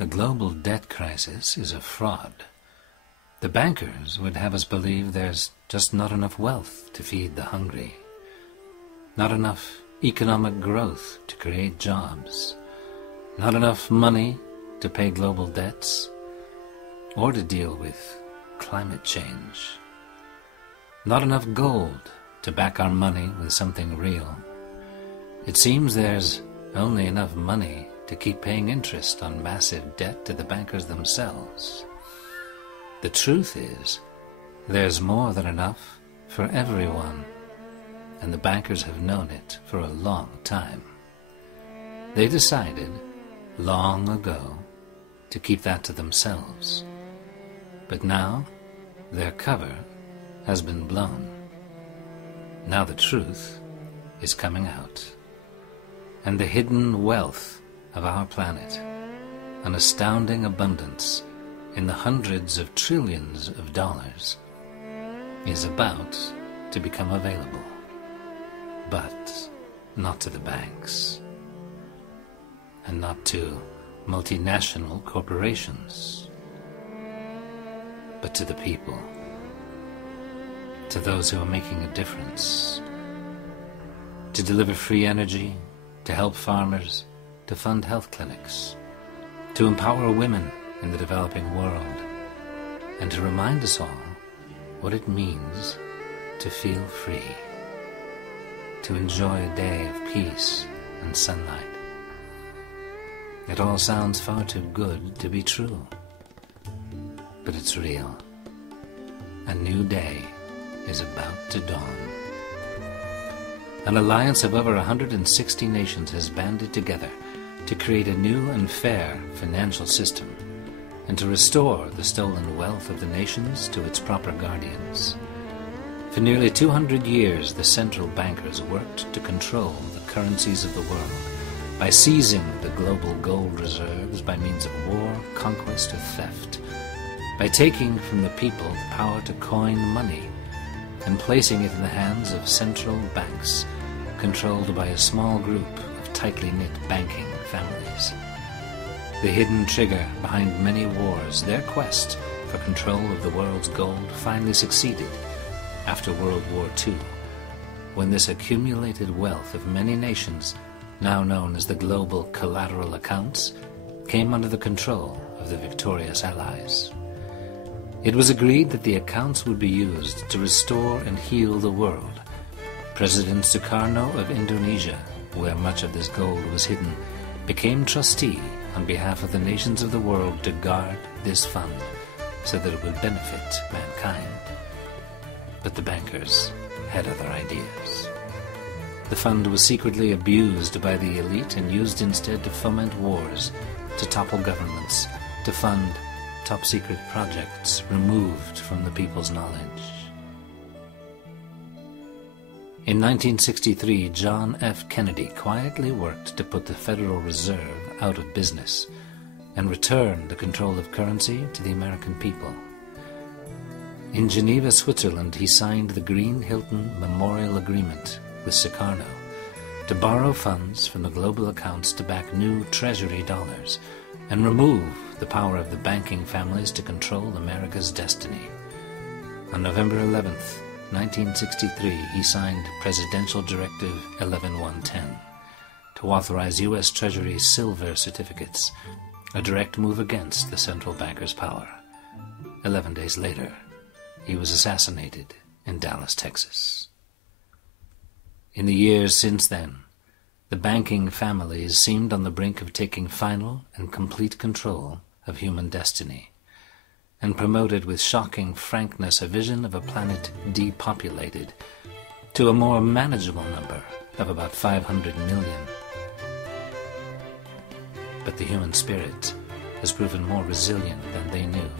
The global debt crisis is a fraud. The bankers would have us believe there's just not enough wealth to feed the hungry, not enough economic growth to create jobs, not enough money to pay global debts or to deal with climate change, not enough gold to back our money with something real. It seems there's only enough money to keep paying interest on massive debt to the bankers themselves. The truth is, there's more than enough for everyone, and the bankers have known it for a long time. They decided, long ago, to keep that to themselves. But now, their cover has been blown. Now the truth is coming out. And the hidden wealth of our planet, an astounding abundance in the hundreds of trillions of dollars, is about to become available. But not to the banks, and not to multinational corporations, but to the people, to those who are making a difference, to deliver free energy, to help farmers, to fund health clinics, to empower women in the developing world, and to remind us all what it means to feel free, to enjoy a day of peace and sunlight. It all sounds far too good to be true, but it's real. A new day is about to dawn. An alliance of over 160 nations has banded together to create a new and fair financial system and to restore the stolen wealth of the nations to its proper guardians. For nearly 200 years, the central bankers worked to control the currencies of the world by seizing the global gold reserves by means of war, conquest, or theft, by taking from the people the power to coin money and placing it in the hands of central banks controlled by a small group of tightly knit banking families. The hidden trigger behind many wars, their quest for control of the world's gold, finally succeeded after World War II, when this accumulated wealth of many nations, now known as the global collateral accounts, came under the control of the victorious Allies. It was agreed that the accounts would be used to restore and heal the world. President Sukarno of Indonesia, where much of this gold was hidden, became trustee on behalf of the nations of the world to guard this fund so that it would benefit mankind. But the bankers had other ideas. The fund was secretly abused by the elite and used instead to foment wars, to topple governments, to fund top-secret projects removed from the people's knowledge. In 1963, John F. Kennedy quietly worked to put the Federal Reserve out of business and return the control of currency to the American people. In Geneva, Switzerland, he signed the Green-Hilton Memorial Agreement with Sukarno to borrow funds from the global accounts to back new treasury dollars and remove the power of the banking families to control America's destiny. On November 11th, 1963, he signed Presidential Directive 11110 to authorize U.S. Treasury silver certificates, a direct move against the central banker's power. 11 days later, he was assassinated in Dallas, Texas. In the years since then, the banking families seemed on the brink of taking final and complete control of human destiny, and promoted with shocking frankness a vision of a planet depopulated to a more manageable number of about 500 million. But the human spirit has proven more resilient than they knew.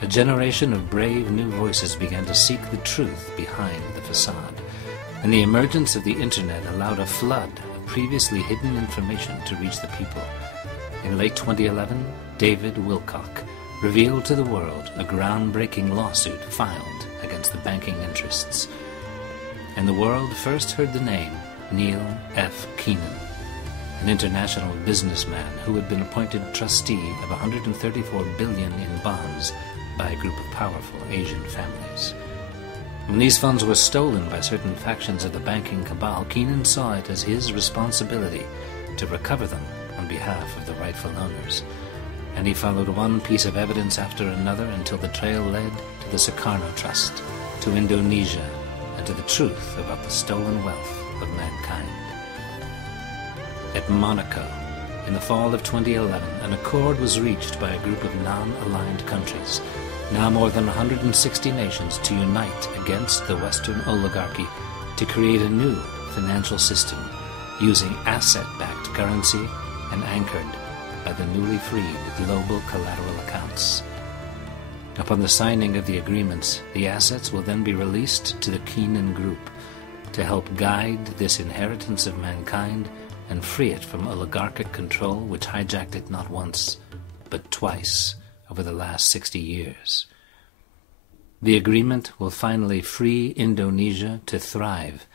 A generation of brave new voices began to seek the truth behind the facade, and the emergence of the Internet allowed a flood of previously hidden information to reach the people. In late 2011, David Wilcock revealed to the world a groundbreaking lawsuit filed against the banking interests, and the world first heard the name Neil F. Keenan an international businessman who had been appointed trustee of 134 billion in bonds by a group of powerful Asian families. When these funds were stolen by certain factions of the banking cabal, Keenan saw it as his responsibility to recover them on behalf of the rightful owners, and he followed one piece of evidence after another until the trail led to the Sukarno Trust, to Indonesia, and to the truth about the stolen wealth of mankind. At Monaco, in the fall of 2011, an accord was reached by a group of non-aligned countries, now more than 160 nations, to unite against the Western oligarchy to create a new financial system using asset-backed currency and anchored by the newly freed global collateral accounts. Upon the signing of the agreements, the assets will then be released to the Keenan Group to help guide this inheritance of mankind and free it from oligarchic control which hijacked it not once, but twice over the last 60 years. The agreement will finally free Indonesia to thrive,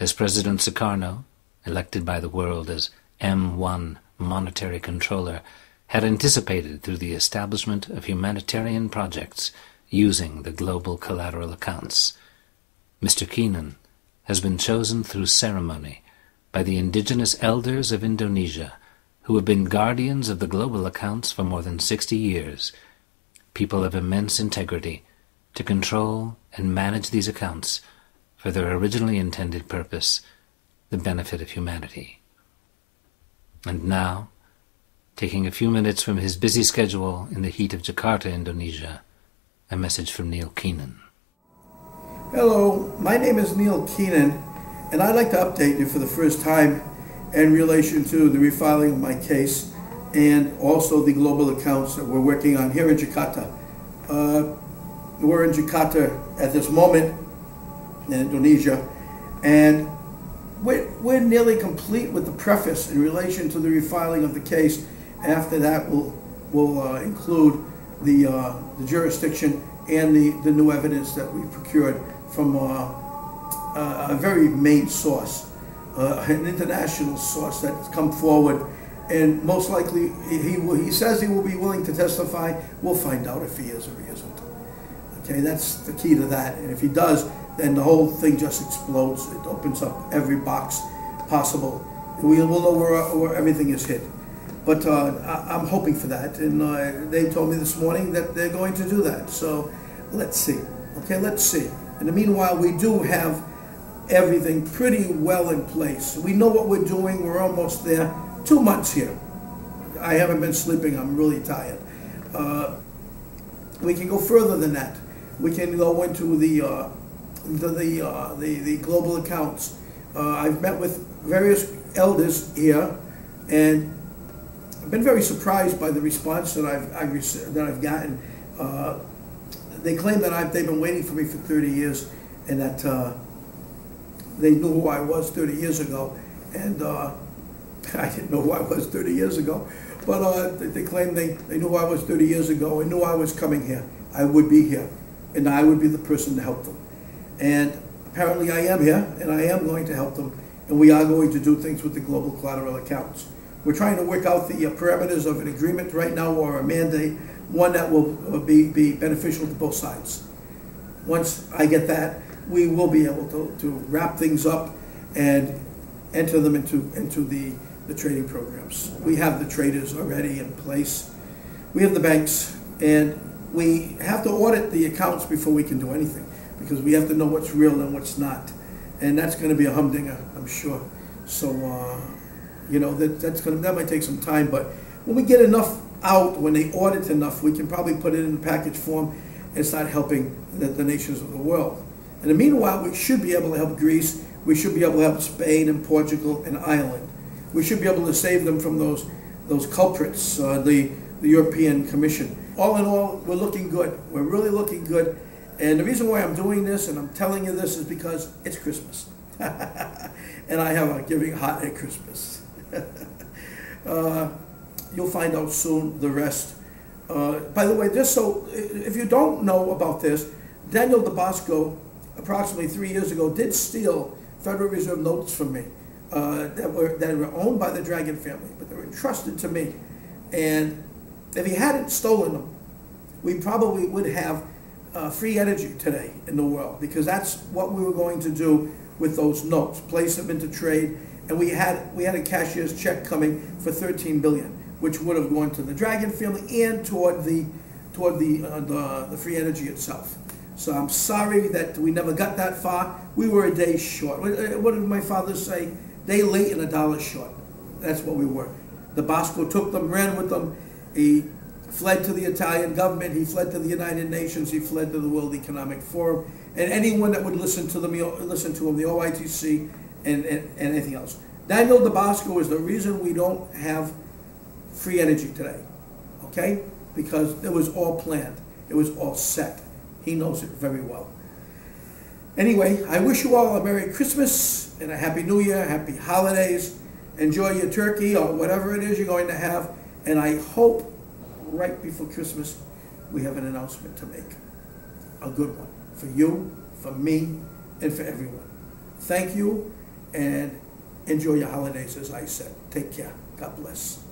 as President Sukarno, elected by the world as M1 monetary controller, had anticipated through the establishment of humanitarian projects using the global collateral accounts. Mr. Keenan has been chosen through ceremony by the indigenous elders of Indonesia, who have been guardians of the global accounts for more than 60 years, people of immense integrity, to control and manage these accounts for their originally intended purpose, the benefit of humanity. And now, taking a few minutes from his busy schedule in the heat of Jakarta, Indonesia, a message from Neil Keenan. Hello, my name is Neil Keenan, and I'd like to update you for the first time in relation to the refiling of my case and also the global accounts that we're working on here in Jakarta. We're in Jakarta at this moment in Indonesia, and we're nearly complete with the preface in relation to the refiling of the case. After that, we'll include the jurisdiction and the new evidence that we procured from a very main source, an international source that's come forward, and most likely he says he will be willing to testify. We'll find out if he is or he isn't. Okay, that's the key to that. And if he does, then the whole thing just explodes. It opens up every box possible. We'll know where everything is hid. But I'm hoping for that, and they told me this morning that they're going to do that. So let's see. Okay, let's see. In the meanwhile, we do have everything pretty well in place. We know what we're doing. We're almost there. 2 months here. I haven't been sleeping. I'm really tired. We can go further than that. We can go into the global accounts. I've met with various elders here, and I've been very surprised by the response that I've gotten. They claim that they've been waiting for me for 30 years, and that they knew who I was 30 years ago, and I didn't know who I was 30 years ago, but they claim they knew who I was 30 years ago and knew I was coming here. I would be here, and I would be the person to help them. And apparently I am here, and I am going to help them, and we are going to do things with the global collateral accounts. We're trying to work out the parameters of an agreement right now, or a mandate, one that will be beneficial to both sides. Once I get that, we will be able to wrap things up and enter them into the trading programs. We have the traders already in place. We have the banks, and we have to audit the accounts before we can do anything, because we have to know what's real and what's not. And that's going to be a humdinger, I'm sure. So, that might take some time, but when we get enough out, when they audit enough, we can probably put it in package form and start helping the nations of the world. In the meanwhile, we should be able to help Greece. We should be able to help Spain and Portugal and Ireland. We should be able to save them from those culprits, the European Commission. All in all, we're looking good. We're really looking good. And the reason why I'm doing this and I'm telling you this is because it's Christmas. And I have a giving heart at Christmas. You'll find out soon the rest. By the way, just so, if you don't know about this, Daniel DeBosco, approximately 3 years ago, did steal Federal Reserve notes from me. that were owned by the Dragon family, but they were entrusted to me. And if he hadn't stolen them, we probably would have free energy today in the world, because that's what we were going to do with those notes, place them into trade. And we had a cashier's check coming for $13 billion, which would have gone to the Dragon family and toward the free energy itself. So I'm sorry that we never got that far. We were a day short. What did my father say? Day late and a dollar short. That's what we were. The Bosco took them, ran with them. He fled to the Italian government. He fled to the United Nations. He fled to the World Economic Forum. And anyone that would listen to him, the OITC, and anything else. Daniel DeBosco is the reason we don't have free energy today, okay? Because it was all planned. It was all set. He knows it very well. Anyway, I wish you all a Merry Christmas and a Happy New Year, Happy Holidays. Enjoy your turkey or whatever it is you're going to have. And I hope right before Christmas we have an announcement to make. A good one for you, for me, and for everyone. Thank you. And enjoy your holidays, as I said. Take care. God bless.